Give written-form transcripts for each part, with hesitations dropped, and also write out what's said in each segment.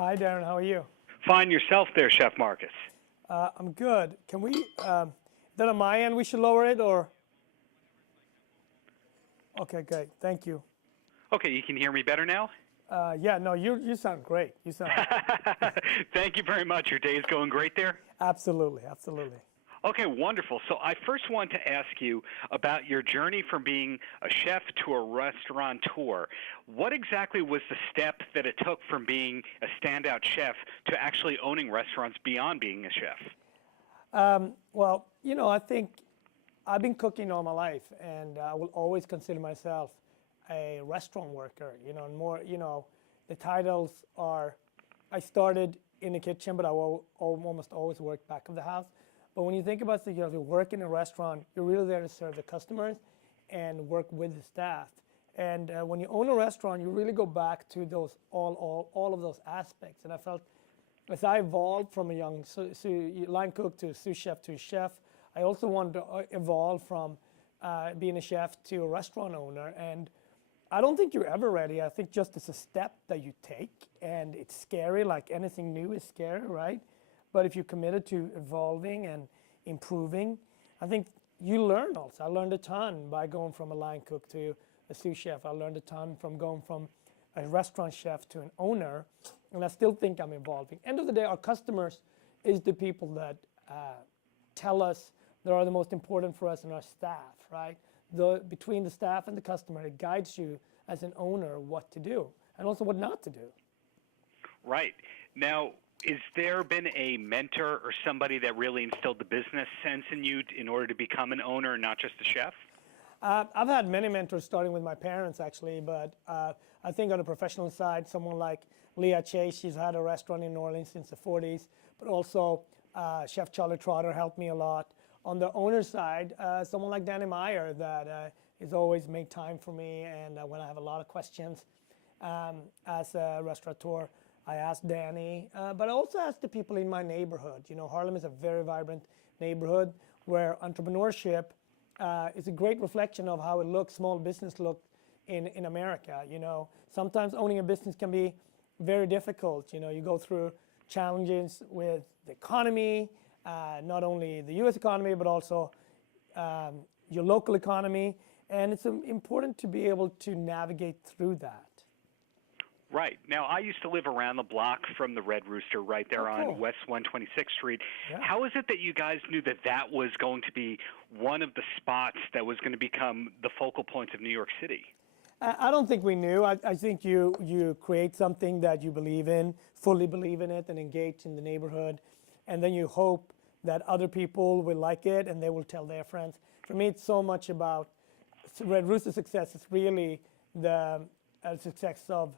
Hi, Darren. How are you? Find yourself there, Chef Marcus. I'm good. Can we, then on my end, we should lower it or? Okay, great. Thank you. Okay, you can hear me better now? Yeah, no, you sound great. You sound Thank you very much. Your day is going great there? absolutely, absolutely. Okay, wonderful. So I first want to ask you about your journey from being a chef to a restaurateur. What exactly was the step that it took from being a standout chef to actually owning restaurants beyond being a chef? Well, I think I've been cooking all my life, and I will always consider myself a restaurant worker. And more, the titles are, I started in the kitchen, but I will almost always work back of the house. But when you think about you work in a restaurant, you're really there to serve the customers and work with the staff. And when you own a restaurant, you really go back to those all of those aspects. And I felt as I evolved from a young line cook to a sous chef to a chef, I also wanted to evolve from being a chef to a restaurant owner. And I don't think you're ever ready. I think just it's a step that you take, and it's scary. Like anything new is scary, right? But if you're committed to evolving and improving, I think you learn also. I learned a ton by going from a line cook to a sous chef. I learned a ton from going from a restaurant chef to an owner, and I still think I'm evolving. End of the day, our customers is the people that tell us that are the most important for us and our staff, right? Between the staff and the customer, it guides you as an owner what to do and also what not to do. Right. Now, is there been a mentor or somebody that really instilled the business sense in you in order to become an owner and not just a chef? I've had many mentors, starting with my parents, actually, but I think on the professional side, someone like Leah Chase, she's had a restaurant in New Orleans since the 40s, but also Chef Charlie Trotter helped me a lot. On the owner side, someone like Danny Meyer that has always made time for me, and when I have a lot of questions as a restaurateur, I asked Danny, but I also asked the people in my neighborhood. Harlem is a very vibrant neighborhood where entrepreneurship is a great reflection of how it looks, small business look in America. Sometimes owning a business can be very difficult. You go through challenges with the economy, not only the U.S. economy, but also your local economy. And it's important to be able to navigate through that. Right. Now, I used to live around the block from the Red Rooster right there on West 126th Street. Yeah. How is it that you guys knew that that was going to be one of the spots that was going to become the focal points of New York City? I don't think we knew. I think you create something that you believe in, fully believe in it, and engage in the neighborhood. And then you hope that other people will like it and they will tell their friends. For me, it's so much about Red Rooster's success. It's really the success of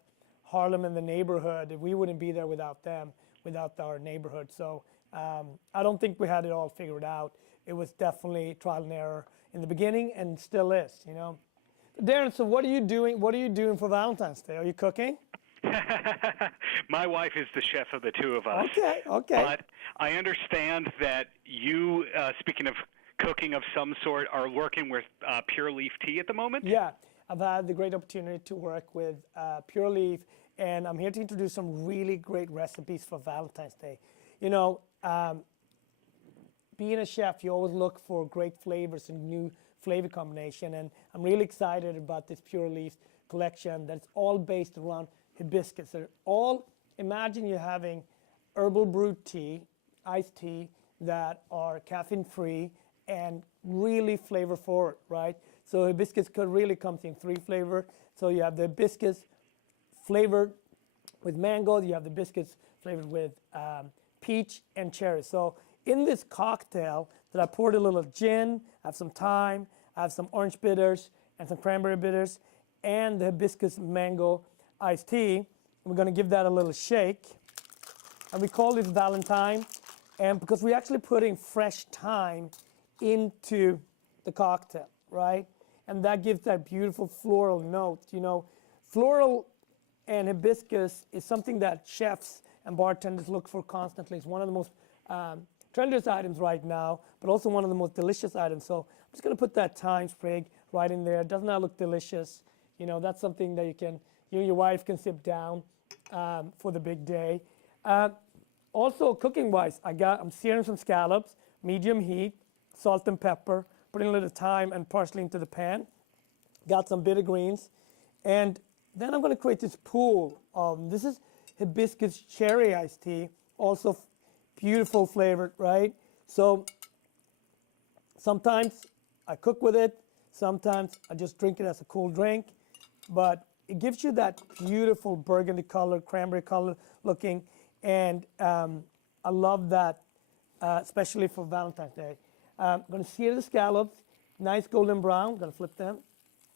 Harlem and the neighborhood. We wouldn't be there without them, without our neighborhood. So I don't think we had it all figured out. It was definitely trial and error in the beginning, and still is. Darren, so what are you doing? What are you doing for Valentine's Day? Are you cooking? My wife is the chef of the two of us. Okay. But I understand that you, speaking of cooking of some sort, are working with Pure Leaf Tea at the moment? Yeah, I've had the great opportunity to work with Pure Leaf, and I'm here to introduce some really great recipes for Valentine's Day. Being a chef, you always look for great flavors and new flavor combination, and I'm really excited about this Pure Leaf collection that's all based around hibiscus. They're all, imagine you having herbal brewed tea, iced tea, that are caffeine-free and really flavor-forward, right? So hibiscus really comes in 3 flavors. So you have the hibiscus flavored with mango, you have the hibiscus flavored with peach and cherry. So in this cocktail that I poured a little gin, I have some thyme, I have some orange bitters and some cranberry bitters, and the hibiscus mango iced tea. We're going to give that a little shake. And we call it Valentine, and because we're actually putting fresh thyme into the cocktail, right? And that gives that beautiful floral note. Floral and hibiscus is something that chefs and bartenders look for constantly. It's one of the most trendiest items right now, but also one of the most delicious items. So I'm just going to put that thyme sprig right in there. Doesn't that look delicious? That's something that you and your wife can sip down for the big day. Also, cooking-wise, I'm searing some scallops, medium heat, salt and pepper, putting a little thyme and parsley into the pan. Got some bitter greens. And then I'm going to create this pool of, this is hibiscus cherry iced tea, also beautiful flavored, right? So sometimes I cook with it, sometimes I just drink it as a cool drink, but it gives you that beautiful burgundy color, cranberry color looking, and I love that, especially for Valentine's Day. I'm going to sear the scallops, nice golden brown, going to flip them,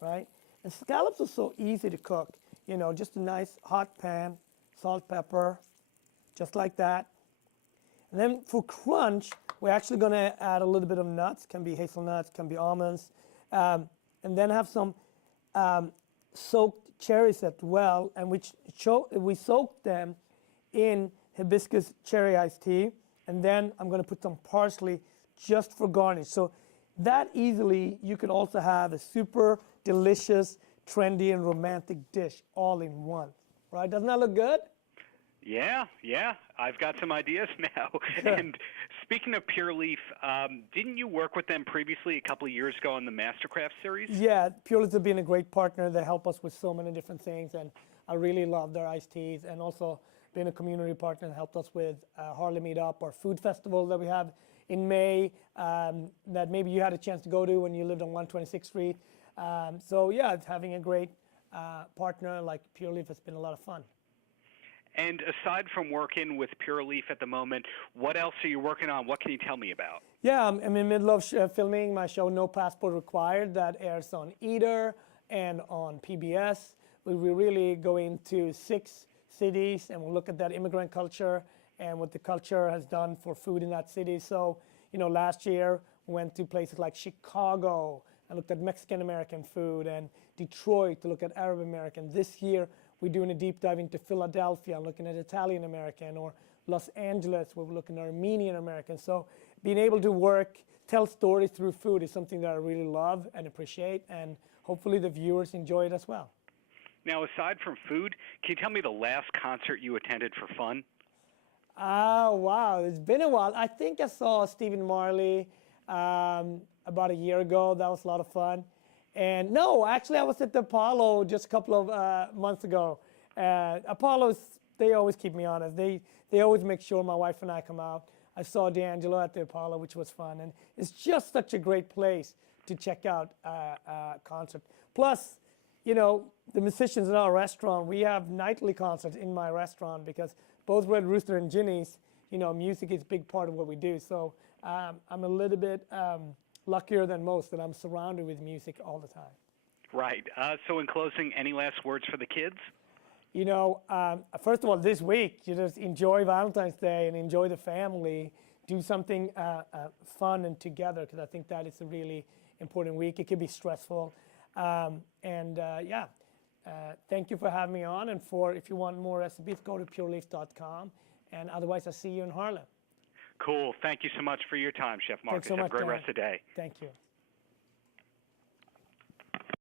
right? And scallops are so easy to cook, you know, just a nice hot pan, salt, pepper, just like that. And then for crunch, we're actually going to add a little bit of nuts, can be hazelnuts, can be almonds, and then have some soaked cherries as well, and we soak them in hibiscus cherry iced tea, and then I'm going to put some parsley just for garnish. So that easily you could also have a super delicious, trendy, and romantic dish all in one, right? Doesn't that look good? Yeah, I've got some ideas now. And speaking of Pure Leaf, didn't you work with them previously a couple of years ago on the Mastercraft series? Yeah, Pure Leaf has been a great partner. They help us with so many different things, and I really love their iced teas, and also being a community partner and helped us with Harlem Meetup, our food festival that we have in May, that maybe you had a chance to go to when you lived on 126th Street. So yeah, having a great partner like Pure Leaf has been a lot of fun. And aside from working with Pure Leaf at the moment, what else are you working on? What can you tell me about? Yeah, I'm in the middle of filming my show No Passport Required that airs on Eater and on PBS. We really go into 6 cities and we'll look at that immigrant culture and what the culture has done for food in that city. So, you know, last year we went to places like Chicago and looked at Mexican American food, and Detroit to look at Arab American. This year we're doing a deep dive into Philadelphia, looking at Italian American, or Los Angeles, where we're looking at Armenian American. So being able to tell stories through food is something that I really love and appreciate, and hopefully the viewers enjoy it as well. Now, aside from food, can you tell me the last concert you attended for fun? Wow, it's been a while. I think I saw Stephen Marley about a year ago. That was a lot of fun. And no, actually I was at the Apollo just a couple of months ago. Apollos, they always keep me honest. They always make sure my wife and I come out. I saw D'Angelo at the Apollo, which was fun. And it's just such a great place to check out a concert. Plus, you know, the musicians in our restaurant, we have nightly concerts in my restaurant because both Red Rooster and Ginny's, you know, music is a big part of what we do. So I'm a little bit luckier than most that I'm surrounded with music all the time. Right. So in closing, any last words for the kids? You know, first of all, this week, you just enjoy Valentine's Day and enjoy the family. Do something fun and together, because I think that is a really important week. It can be stressful. Thank you for having me on. And if you want more recipes, go to pureleaf.com. And otherwise, I'll see you in Harlem. Cool. Thank you so much for your time, Chef Marcus. Thanks so much, Have a great Dan. rest of the day. Thank you.